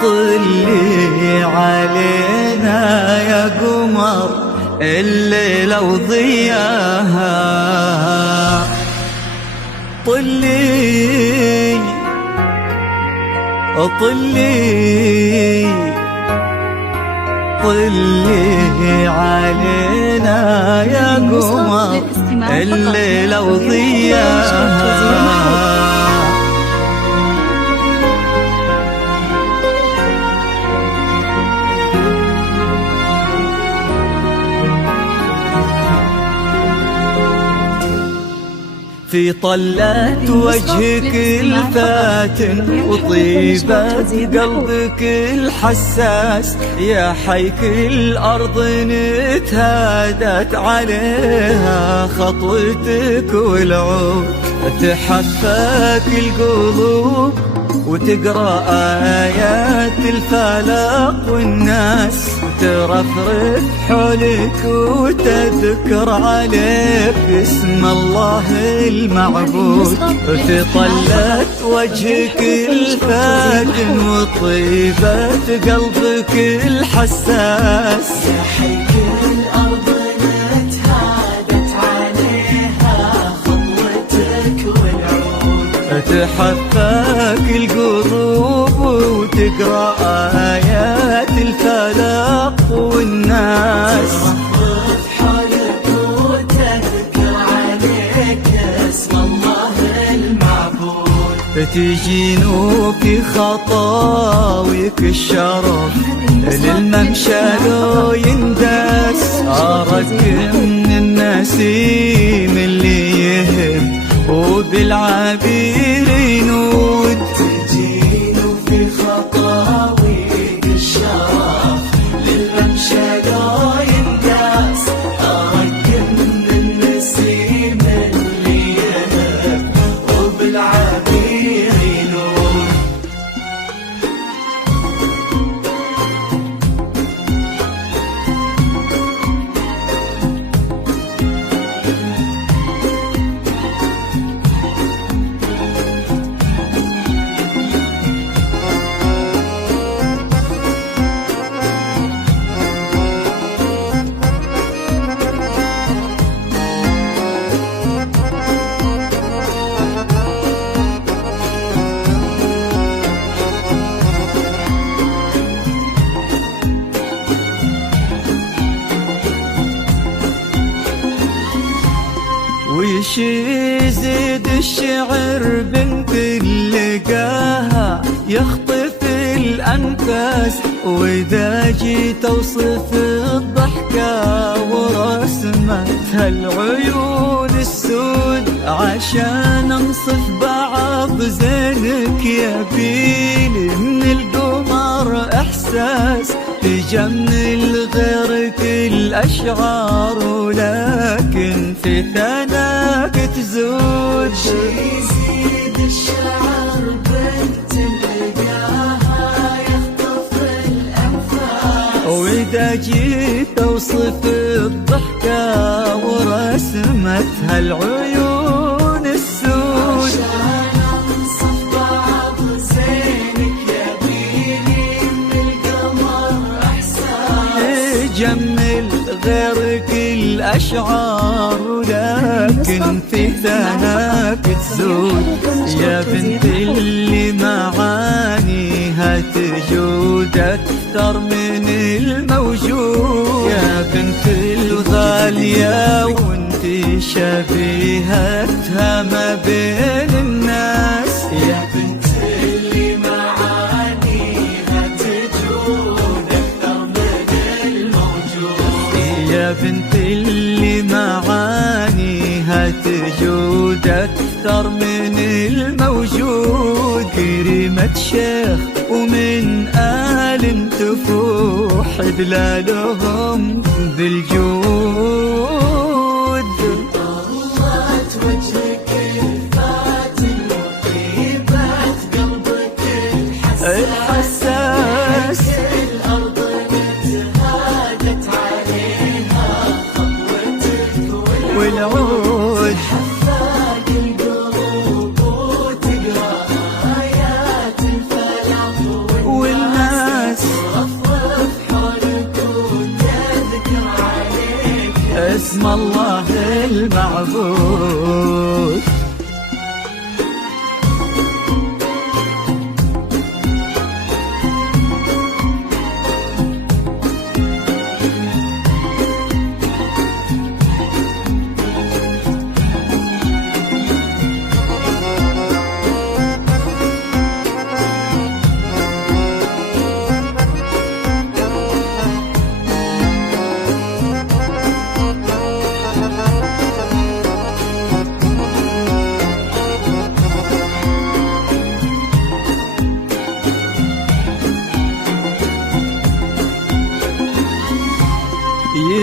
طلي علينا يا قمر الليلة وضياها، طلي طلي طلي علينا يا قمر الليلة وضياها. في طلة وجهك الفاتن وطيبة قلبك الحساس، يا حيك الأرض نتهادت عليها خطوتك والعود، تحفاك القلوب وتقرأ آيات الفلق، والناس ترفرف حولك وتذكر عليك اسم الله المعبود. في طلة وجهك الفاتن وطيبة قلبك الحساس، يا حيك الأرض نتهادت عليها خطوتك والعود، تحفاك القلوب وتقرأ آيات الفلق، والناس ترفرف حولك وتذكر عليك اسم الله المعبود. تجينوك خطاويك الشرف للممشى لو ينداس، أرق من النسيم اللي يهم وبالعبير ينود. تجينو في خطاويك الشرف للممشى لو ينداس، أرق من النسيم اللي يهب وبالعبير ينود. ويش يزيد الشعر بنت اللقاها يخطف الأنفاس، وإذا جيت أوصف الضحكة ورسمتها العيون السود، عشان أنصف بعض زينك يبيلي من القمر إحساس، تجمل غيرك الأشعار ولكن في ثناك تزود. يزيد الشعر بنت لقاها يخطف الأنفاس، وإذا جيت أوصف الضحكة ورسمتها العيون السود، عشان أنصف بعض زينك يبيلي من القمر إحساس، جمل غيرك الأشعار لكن في ثناك تزود. يا بنت اللي معانيها تجود أكثر من الموجود، يا بنت الغالية وانت شبيهتها ما بين الناس، يا بنت اللي معانيها تجود أكثر من الموجود. يا بنت اللي معانيها تجود أكثر من الموجود، كريمة شيخ ومن آل تفوح دلالهم بالجود. طلت وجهك الفاتن وطيبة قلبك الحساس، الأرض نتهادت عليها خطوتك والعود، حفاك القلوب وتقرأ آيات الفلق، والناس اسم الله المعبود.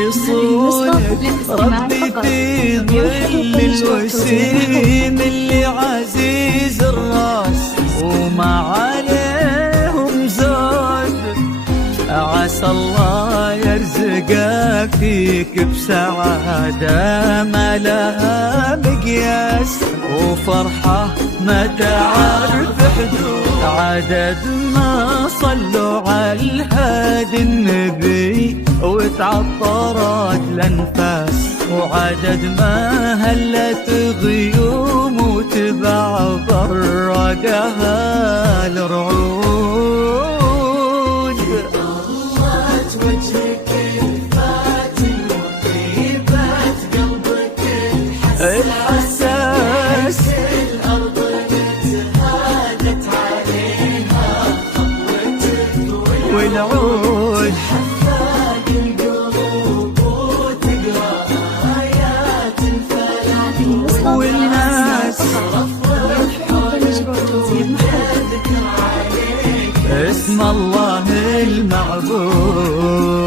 يصونك ربي في ظل الوسيم اللي عزيز الراس وما عليهم زود. عسى الله يرزقك فيك بسعادة ما لها مقياس، وفرحة ما تعرف حدود. عدد ما صلوا على الهادي النبي وتعطرت الانفاس، وعدد ما هلت غيوم وتبع برقها الرعود. طلعت وجهك الفاتن وطيبت قلبك الحساس، الأرض نتهادت عليها خطوتك والعود حفاك القلوب وتقرأ آيات الفلاح والناس يذكر عليك اسم الله المعبود.